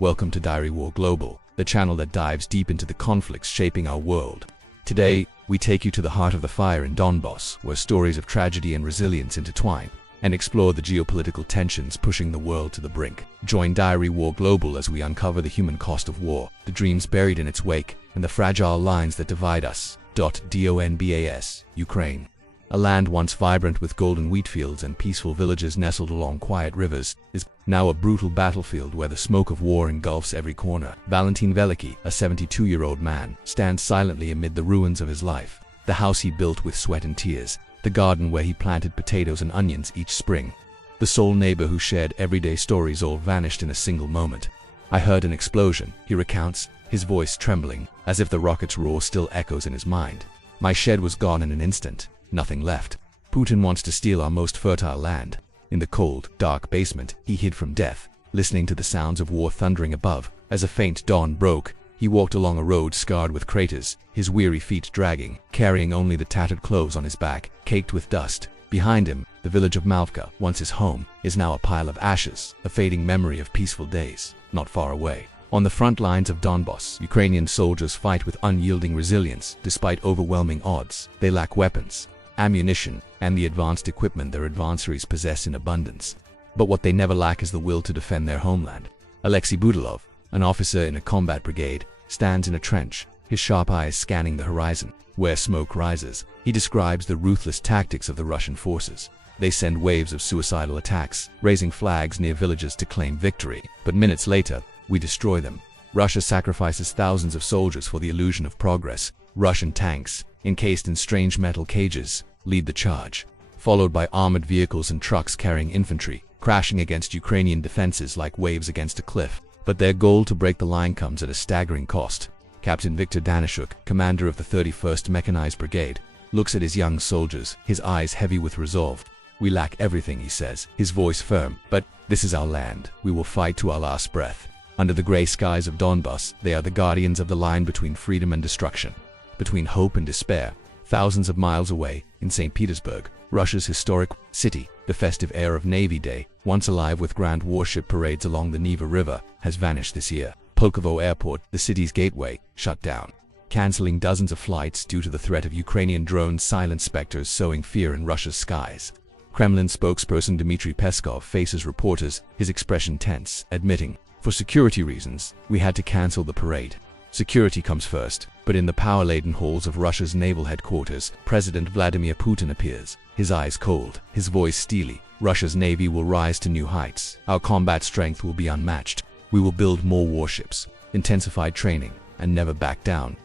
Welcome to Diary War Global, the channel that dives deep into the conflicts shaping our world. Today, we take you to the heart of the fire in Donbas, where stories of tragedy and resilience intertwine, and explore the geopolitical tensions pushing the world to the brink. Join Diary War Global as we uncover the human cost of war, the dreams buried in its wake, and the fragile lines that divide us. Donbas, Ukraine. A land once vibrant with golden wheat fields and peaceful villages nestled along quiet rivers, is now a brutal battlefield where the smoke of war engulfs every corner. Valentin Veliki, a 72-year-old man, stands silently amid the ruins of his life. The house he built with sweat and tears, the garden where he planted potatoes and onions each spring. The sole neighbor who shared everyday stories all vanished in a single moment. I heard an explosion, he recounts, his voice trembling, as if the rocket's roar still echoes in his mind. My shed was gone in an instant. Nothing left. Putin wants to steal our most fertile land. In the cold, dark basement, he hid from death, listening to the sounds of war thundering above. As a faint dawn broke, he walked along a road scarred with craters, his weary feet dragging, carrying only the tattered clothes on his back, caked with dust. Behind him, the village of Malvka, once his home, is now a pile of ashes, a fading memory of peaceful days. Not far away, on the front lines of Donbas, Ukrainian soldiers fight with unyielding resilience. Despite overwhelming odds, they lack weapons, ammunition, and the advanced equipment their adversaries possess in abundance. But what they never lack is the will to defend their homeland. Alexi Budilov, an officer in a combat brigade, stands in a trench, his sharp eyes scanning the horizon. Where smoke rises, he describes the ruthless tactics of the Russian forces. They send waves of suicidal attacks, raising flags near villages to claim victory. But minutes later, we destroy them. Russia sacrifices thousands of soldiers for the illusion of progress. Russian tanks, encased in strange metal cages, lead the charge, followed by armored vehicles and trucks carrying infantry, crashing against Ukrainian defenses like waves against a cliff. But their goal to break the line comes at a staggering cost. Captain Victor Danishuk, commander of the 31st Mechanized Brigade, looks at his young soldiers, his eyes heavy with resolve. We lack everything, he says, his voice firm, but this is our land. We will fight to our last breath. Under the gray skies of Donbas, they are the guardians of the line between freedom and destruction, between hope and despair. Thousands of miles away, in St. Petersburg, Russia's historic city, the festive air of Navy Day, once alive with grand warship parades along the Neva River, has vanished this year. Pulkovo Airport, the city's gateway, shut down, canceling dozens of flights due to the threat of Ukrainian drones, silent specters sowing fear in Russia's skies. Kremlin spokesperson Dmitry Peskov faces reporters, his expression tense, admitting, "For security reasons, we had to cancel the parade." Security comes first, but in the power-laden halls of Russia's naval headquarters, President Vladimir Putin appears, his eyes cold, his voice steely. Russia's navy will rise to new heights. Our combat strength will be unmatched. We will build more warships, intensify training, and never back down.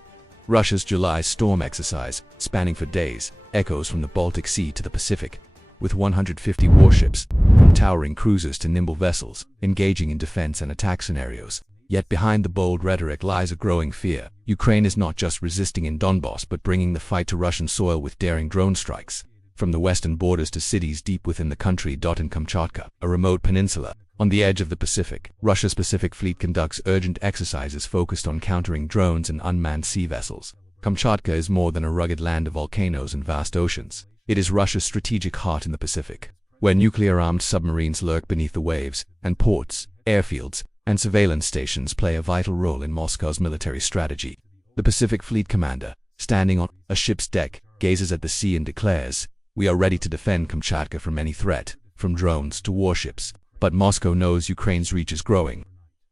Russia's July storm exercise, spanning for days, echoes from the Baltic Sea to the Pacific, with 150 warships, from towering cruisers to nimble vessels, engaging in defense and attack scenarios. Yet behind the bold rhetoric lies a growing fear. Ukraine is not just resisting in Donbas but bringing the fight to Russian soil with daring drone strikes. From the western borders to cities deep within the country. In Kamchatka, a remote peninsula, on the edge of the Pacific, Russia's Pacific Fleet conducts urgent exercises focused on countering drones and unmanned sea vessels. Kamchatka is more than a rugged land of volcanoes and vast oceans. It is Russia's strategic heart in the Pacific, where nuclear-armed submarines lurk beneath the waves, and ports, airfields, and surveillance stations play a vital role in Moscow's military strategy. The Pacific Fleet commander, standing on a ship's deck, gazes at the sea and declares, "We are ready to defend Kamchatka from any threat, from drones to warships." But Moscow knows Ukraine's reach is growing.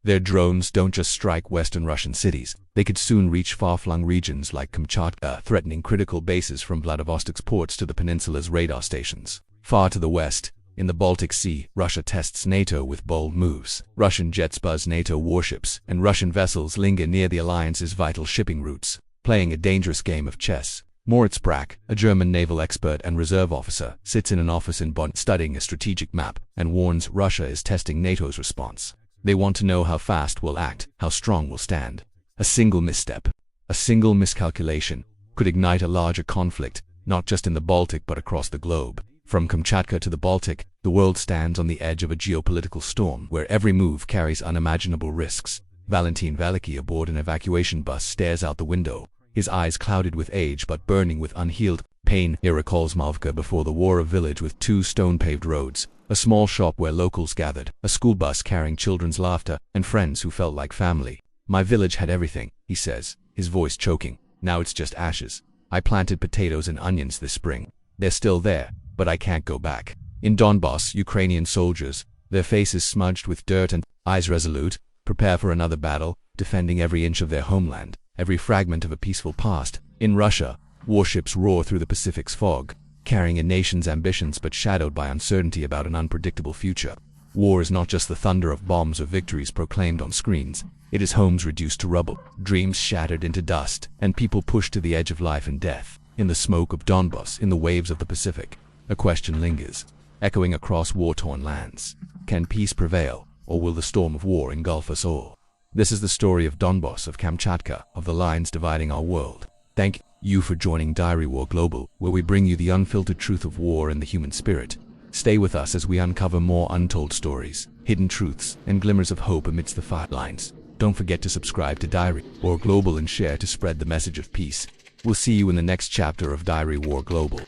Their drones don't just strike western Russian cities. They could soon reach far-flung regions like Kamchatka, threatening critical bases from Vladivostok's ports to the peninsula's radar stations. Far to the west, in the Baltic Sea, Russia tests NATO with bold moves. Russian jets buzz NATO warships, and Russian vessels linger near the alliance's vital shipping routes, playing a dangerous game of chess. Moritz Brack, a German naval expert and reserve officer, sits in an office in Bonn studying a strategic map and warns Russia is testing NATO's response. They want to know how fast we'll act, how strong we'll stand. A single misstep, a single miscalculation, could ignite a larger conflict, not just in the Baltic but across the globe. From Kamchatka to the Baltic, the world stands on the edge of a geopolitical storm where every move carries unimaginable risks. Valentin Veliki aboard an evacuation bus stares out the window, his eyes clouded with age but burning with unhealed pain. He recalls Malvka before the war, a village with 2 stone-paved roads, A small shop where locals gathered, a school bus carrying children's laughter, and friends who felt like family. My village had everything, he says, his voice choking. Now it's just ashes. I planted potatoes and onions this spring. They're still there, but I can't go back. In Donbas, Ukrainian soldiers, their faces smudged with dirt and eyes resolute, prepare for another battle, defending every inch of their homeland, every fragment of a peaceful past. In Russia, warships roar through the Pacific's fog, carrying a nation's ambitions but shadowed by uncertainty about an unpredictable future. War is not just the thunder of bombs or victories proclaimed on screens. It is homes reduced to rubble, dreams shattered into dust, and people pushed to the edge of life and death. In the smoke of Donbas, in the waves of the Pacific, a question lingers, echoing across war-torn lands. Can peace prevail, or will the storm of war engulf us all? This is the story of Donbas, of Kamchatka, of the lines dividing our world. Thank you for joining Diary War Global, where we bring you the unfiltered truth of war and the human spirit. Stay with us as we uncover more untold stories, hidden truths, and glimmers of hope amidst the fire lines. Don't forget to subscribe to Diary War Global and share to spread the message of peace. We'll see you in the next chapter of Diary War Global.